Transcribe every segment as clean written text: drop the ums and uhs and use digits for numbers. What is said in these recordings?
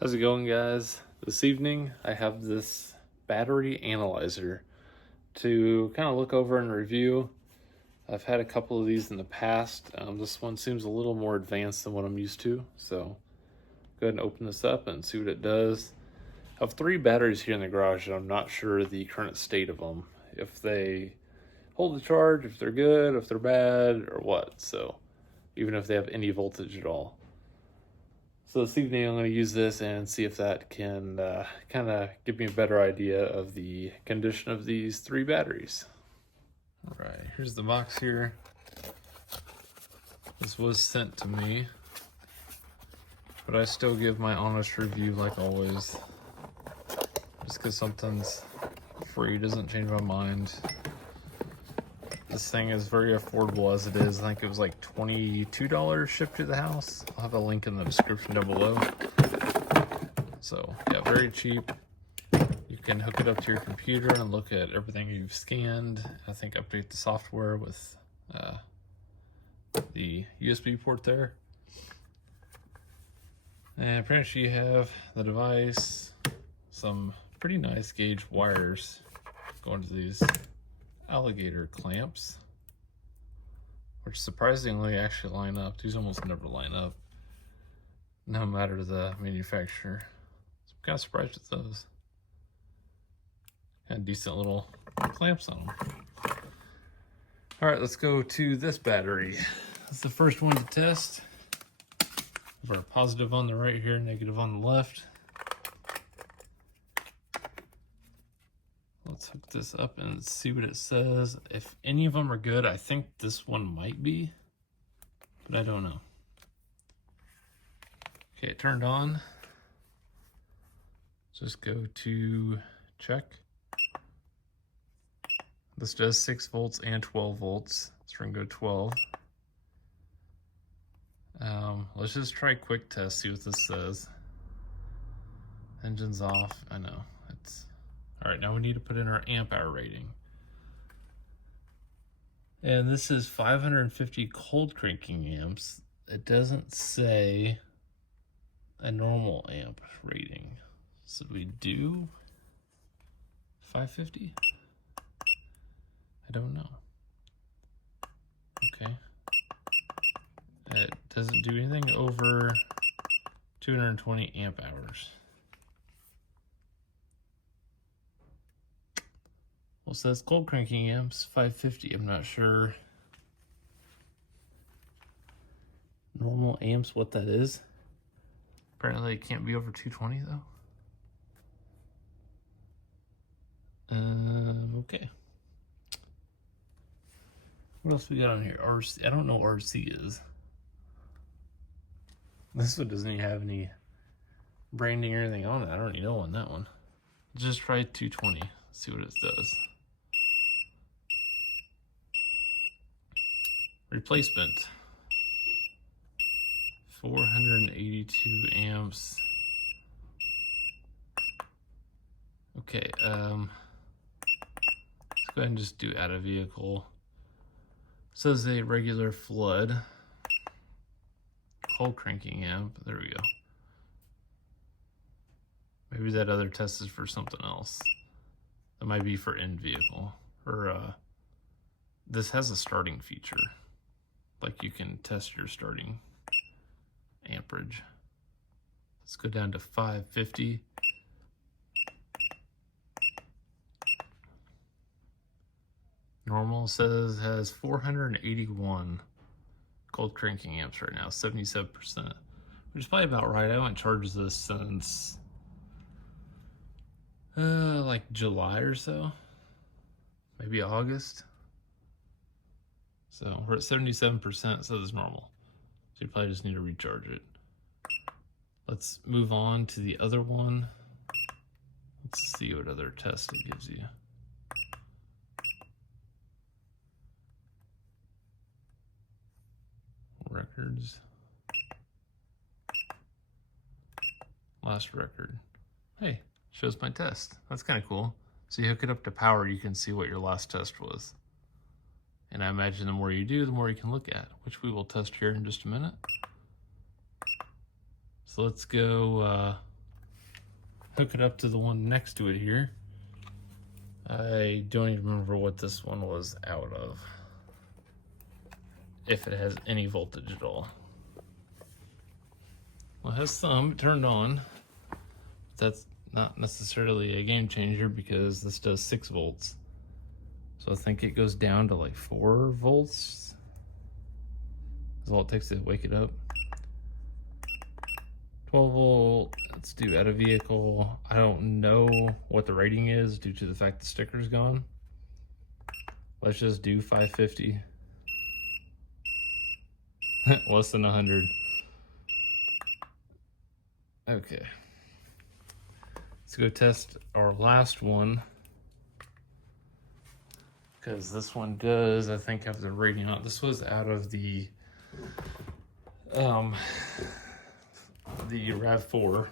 How's it going, guys? This evening I have this battery analyzer to kind of look over and review. I've had a couple of these in the past. This one seems a little more advanced than what I'm used to, so go ahead and open this up and see what it does. I have 3 batteries here in the garage and I'm not sure the current state of them. If they hold the charge, if they're good, if they're bad, or what. So even if they have any voltage at all. So this evening I'm going to use this and see if that can kind of give me a better idea of the condition of these 3 batteries. All right, here's the box here. This was sent to me, but I still give my honest review like always. Just because something's free doesn't change my mind. This thing is very affordable as it is. I think it was like $22 shipped to the house. I'll have a link in the description down below. So yeah, very cheap. You can hook it up to your computer and look at everything you've scanned. I think update the software with the USB port there. And pretty much you have the device, some pretty nice gauge wires going to these alligator clamps, which surprisingly actually line up. These almost never line up, no matter the manufacturer. So I'm kind of surprised with those. Kind of decent little clamps on them. All right, let's go to this battery. That's the first one to test. We've got a positive on the right here, negative on the left. Let's hook this up and see what it says. If any of them are good, I think this one might be, but I don't know. Okay, it turned on. Just go to check. This does 6 volts and 12 volts. So we're gonna go 12. Let's just try quick test, see what this says. Engine's off, I know. All right, now we need to put in our amp hour rating. And this is 550 cold cranking amps. It doesn't say a normal amp rating. So we do 550? I don't know. Okay. It doesn't do anything over 220 amp hours. Well, it says cold cranking amps 550. I'm not sure normal amps what that is. Apparently it can't be over 220 though. Okay. What else we got on here? RC. I don't know what RC is. This one doesn't even have any branding or anything on it. I don't even know on that one. Just try 220. See what it does. Replacement. 482 amps. Okay, let's go ahead and just do add a vehicle. It says a regular flood. Cold cranking amp. There we go. Maybe that other test is for something else. That might be for end vehicle. Or this has a starting feature. Like you can test your starting amperage. Let's go down to 550. Normal says has 481 cold cranking amps right now, 77%, which is probably about right. I haven't charged this since like July or so, maybe August. So we're at 77%, so it's normal. So you probably just need to recharge it. Let's move on to the other one. Let's see what other test it gives you. Records. Last record. Hey, shows my test. That's kind of cool. So you hook it up to power, you can see what your last test was. And I imagine the more you do, the more you can look at, which we will test here in just a minute. So let's go hook it up to the one next to it here. I don't even remember what this one was out of, if it has any voltage at all. Well, it has some turned on. That's not necessarily a game changer because this does 6 volts. So I think it goes down to like 4 volts. That's all it takes to wake it up. 12 volt, let's do out of vehicle. I don't know what the rating is due to the fact the sticker's gone. Let's just do 550. Less than 100. Okay. Let's go test our last one. Because this one does, I think, have the rating on it. This was out of the RAV4,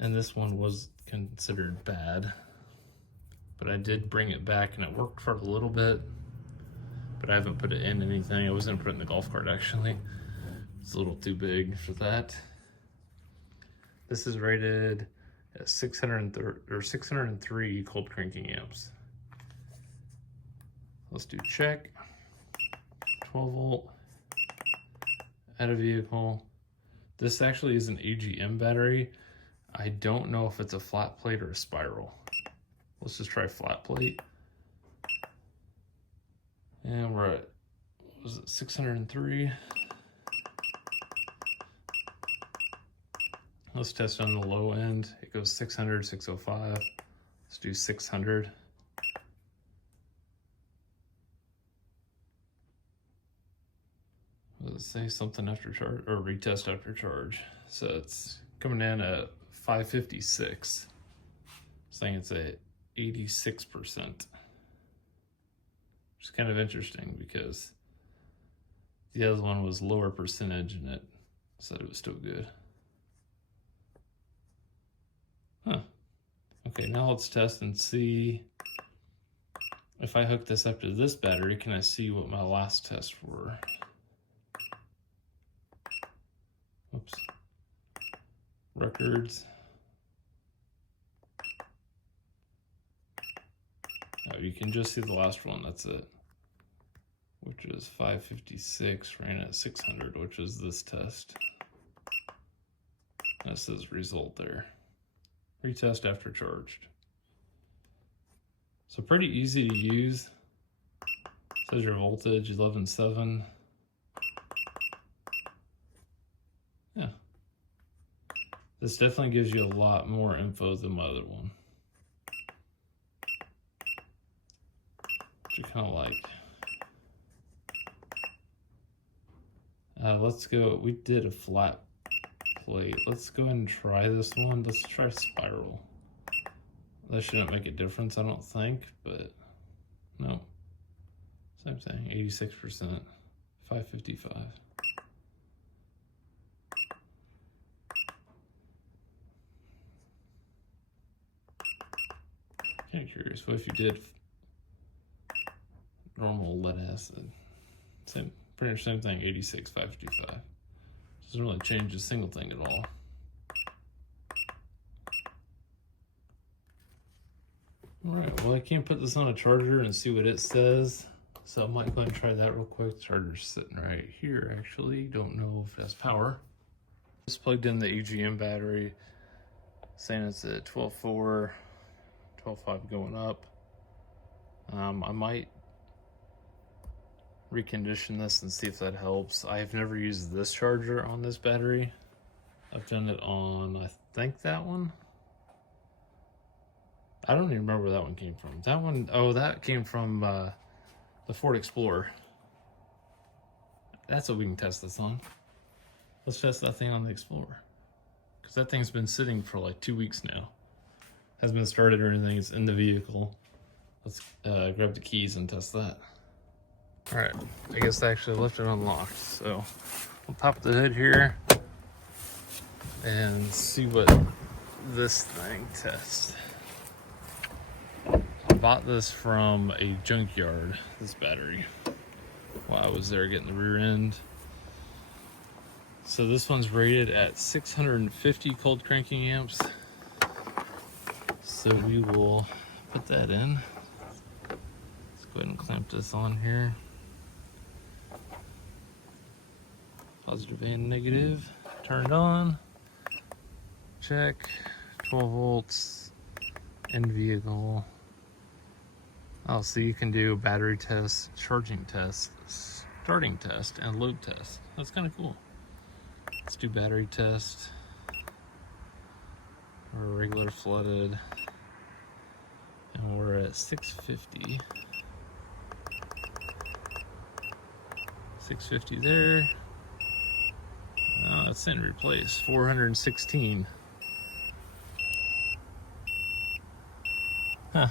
and this one was considered bad, but I did bring it back and it worked for a little bit, but I haven't put it in anything. I was gonna put it in the golf cart actually. It's a little too big for that. This is rated at 603 cold cranking amps. Let's do check. 12 volt. Out of vehicle. This actually is an AGM battery. I don't know if it's a flat plate or a spiral. Let's just try flat plate. And we're at, what was it, 603? Let's test on the low end. It goes 600, 605. Let's do 600. Does it say something after charge or retest after charge? So it's coming in at 556, saying it's at 86%. Which is kind of interesting because the other one was lower percentage and it said it was still good. Huh. Okay, now let's test and see if I hook this up to this battery, can I see what my last tests were? Oops. Records. Oh, you can just see the last one, that's it. Which is 556, ran at 600, which is this test. That says result there. Retest after charged. So pretty easy to use. Says your voltage 11.7. Yeah. This definitely gives you a lot more info than my other one. Which you kind of like. Let's go, we did a flat plate. Let's go ahead and try this one. Let's try spiral. That shouldn't make a difference, I don't think, but no. Same thing, 86%, 555. Kind of curious, what if you did normal lead acid? Same, pretty much same thing, 86, 555. Doesn't really change a single thing at all. Alright, well I can't put this on a charger and see what it says, so I might go ahead and try that real quick. The charger's sitting right here actually, don't know if it has power. Just plugged in the AGM battery, saying it's at 12.4, 12.5 going up. I might recondition this and see if that helps. I've never used this charger on this battery. I've done it on, I think that one. I don't even remember where that one came from. That one, oh, that came from the Ford Explorer. That's what we can test this on. Let's test that thing on the Explorer. Because that thing's been sitting for like 2 weeks now. Hasn't been started or anything, it's in the vehicle. Let's grab the keys and test that. All right, I guess I actually left it unlocked. So we'll pop the hood here and see what this thing tests. I bought this from a junkyard, this battery, while I was there getting the rear end. So this one's rated at 650 cold cranking amps. So we will put that in. Let's go ahead and clamp this on here. Positive and negative. Turned on. Check. 12 volts. In vehicle. Oh, so you can do battery test, charging test, starting test, and load test. That's kind of cool. Let's do battery test. We're regular flooded. And we're at 650. 650 there. Oh, it's in replace. 416. Huh.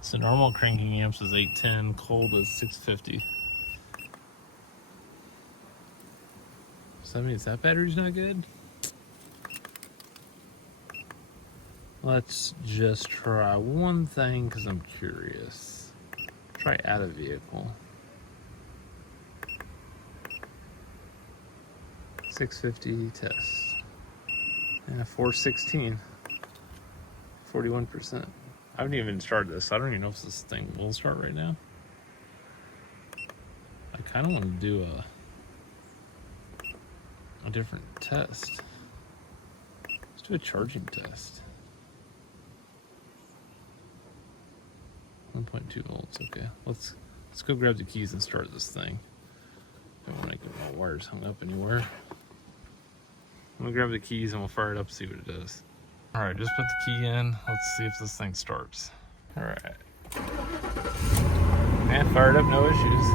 So normal cranking amps is 810, cold is 650. So that means that battery's not good? Let's just try one thing because I'm curious. Try out of vehicle. 650 test. Yeah, 416. 41%. I haven't even started this. I don't even know if this thing will start right now. I kind of want to do a different test. Let's do a charging test. 1.2 volts. Okay, let's go grab the keys and start this thing. Don't want to get my wires hung up anywhere. I'm gonna grab the keys and we'll fire it up, see what it does. All right, just put the key in. Let's see if this thing starts. All right. And fired up, no issues.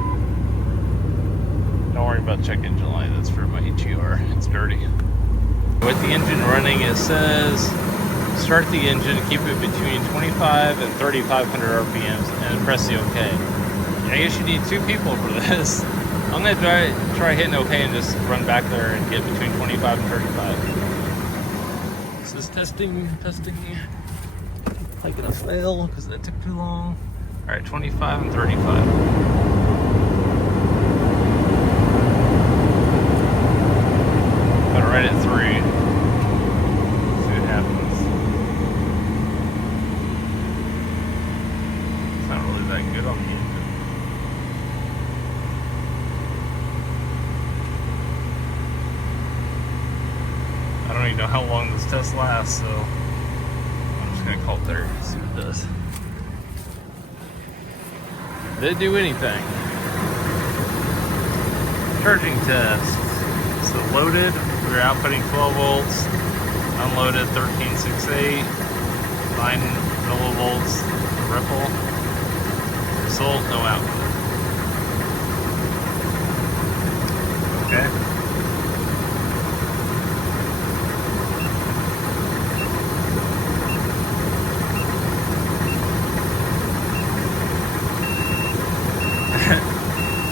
Don't worry about check engine light. That's for my HER. It's dirty. With the engine running, it says start the engine, keep it between 25 and 3,500 RPMs, and press the OK. I guess you need two people for this. I'm gonna try hitting OK and just run back there and get between 25 and 35. This is testing. Probably gonna fail because that took too long. All right, 25 and 35. Put it right at 3. See what happens. It's not really that good on the engine. I don't even know how long this test lasts, so I'm just gonna call it there and see what it does. Did it do anything? Charging test. So loaded, we're outputting 12 volts. Unloaded, 1368. 9 millivolts, ripple. Result, no output. Okay.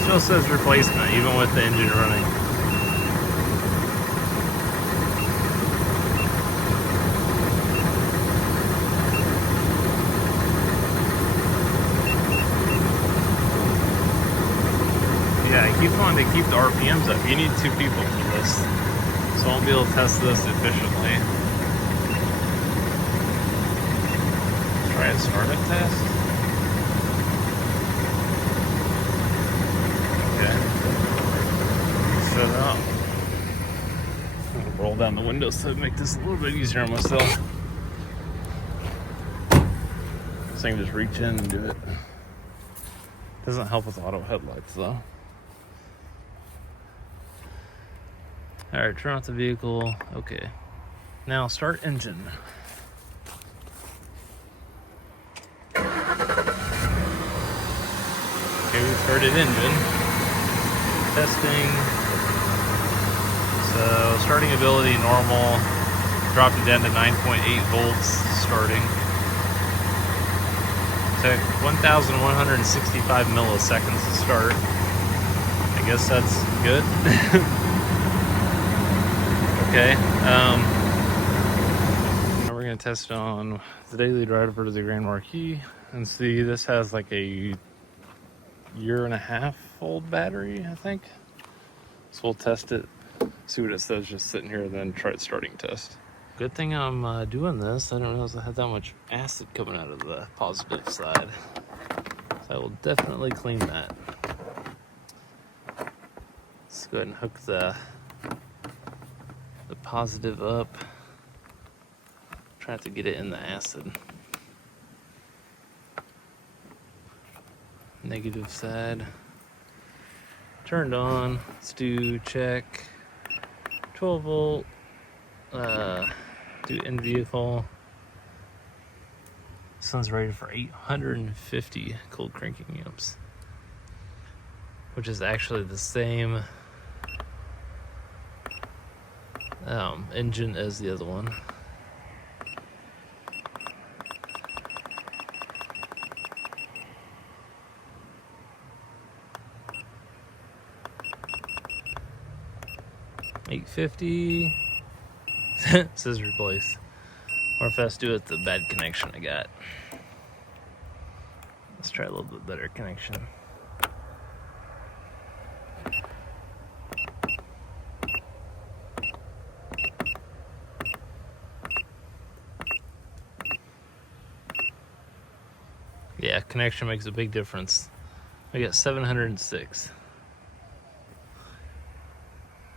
Still says replacement, even with the engine running. Yeah, it keeps wanting to keep the RPMs up. You need two people for this, so I won't be able to test this efficiently. Try a startup test. Set it up. I'm gonna roll down the window so to make this a little bit easier on myself. So I can just reach in and do it. Doesn't help with auto headlights though. Alright, turn off the vehicle. Okay. Now start engine. Okay, we started engine. Testing. So starting ability normal, dropped it down to 9.8 volts starting. Took 1,165 milliseconds to start. I guess that's good. Okay. Now we're gonna test it on the daily driver to the Grand Marquis and see. This has like a 1.5-year old battery, I think. So we'll test it see what it says just sitting here, and then try it starting test. Good thing I'm doing this. I didn't realize I had that much acid coming out of the positive side. So I will definitely clean that. Let's go ahead and hook the positive up. Try to get it in the acid. Negative side turned on. Let's do check 12 volt. Do in vehicle. This one's rated for 850 cold cranking amps, which is actually the same engine as the other one. $850. Says replace. Or if I do it the bad connection I got. Let's try a little bit better connection. Yeah, connection makes a big difference. I got 706.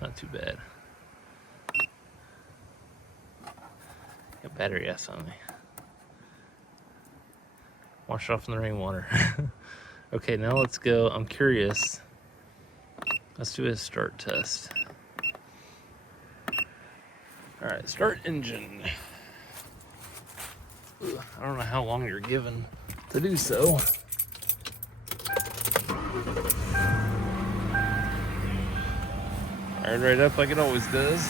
Not too bad. Got battery S on me. Wash it off in the rainwater. Okay, now let's go. I'm curious. Let's do a start test. Alright, start engine. Ooh, I don't know how long you're given to do so. Fired right up like it always does.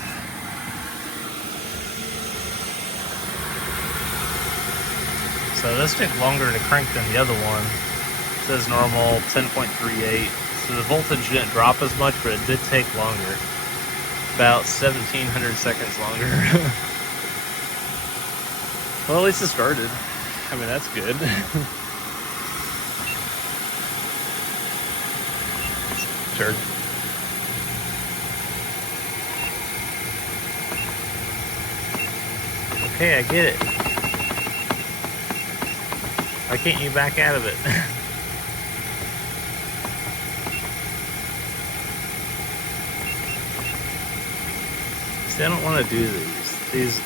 So this took longer to crank than the other one. It says normal 10.38. So the voltage didn't drop as much, but it did take longer. About 1,700 seconds longer. Well, at least it started. I mean, that's good. Sure. Okay, I get it. Why can't you back out of it? See, I don't want to do these.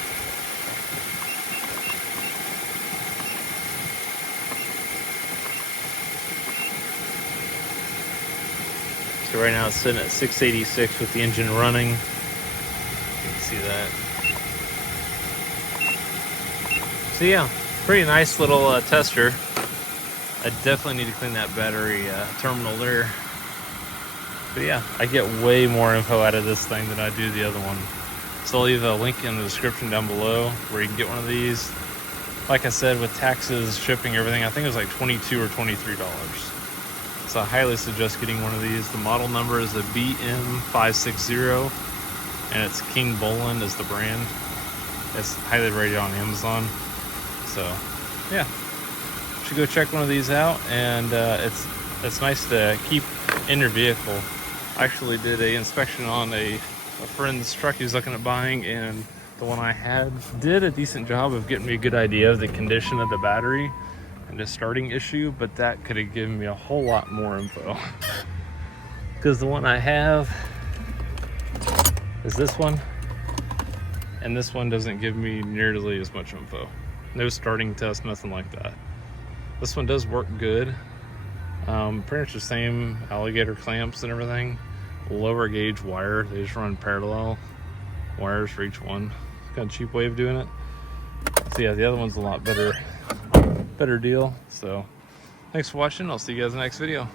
So right now it's sitting at 686 with the engine running. You can see that. So yeah, pretty nice little tester. I definitely need to clean that battery terminal there. But yeah, I get way more info out of this thing than I do the other one. So I'll leave a link in the description down below where you can get one of these. Like I said, with taxes, shipping, everything, I think it was like $22 or $23. So I highly suggest getting one of these. The model number is the BM560, and it's Kingbolen is the brand. It's highly rated on Amazon. So yeah, you should go check one of these out, and it's nice to keep in your vehicle. I actually did an inspection on a friend's truck he was looking at buying, and the one I had did a decent job of getting me a good idea of the condition of the battery and the starting issue, but that could have given me a whole lot more info. Because the one I have is this one, and this one doesn't give me nearly as much info. No starting test, nothing like that. This one does work good. Pretty much the same alligator clamps and everything. Lower gauge wire, they just run parallel wires for each one. Kind of cheap way of doing it. So yeah, the other one's a lot better deal. So thanks for watching. I'll see you guys in the next video.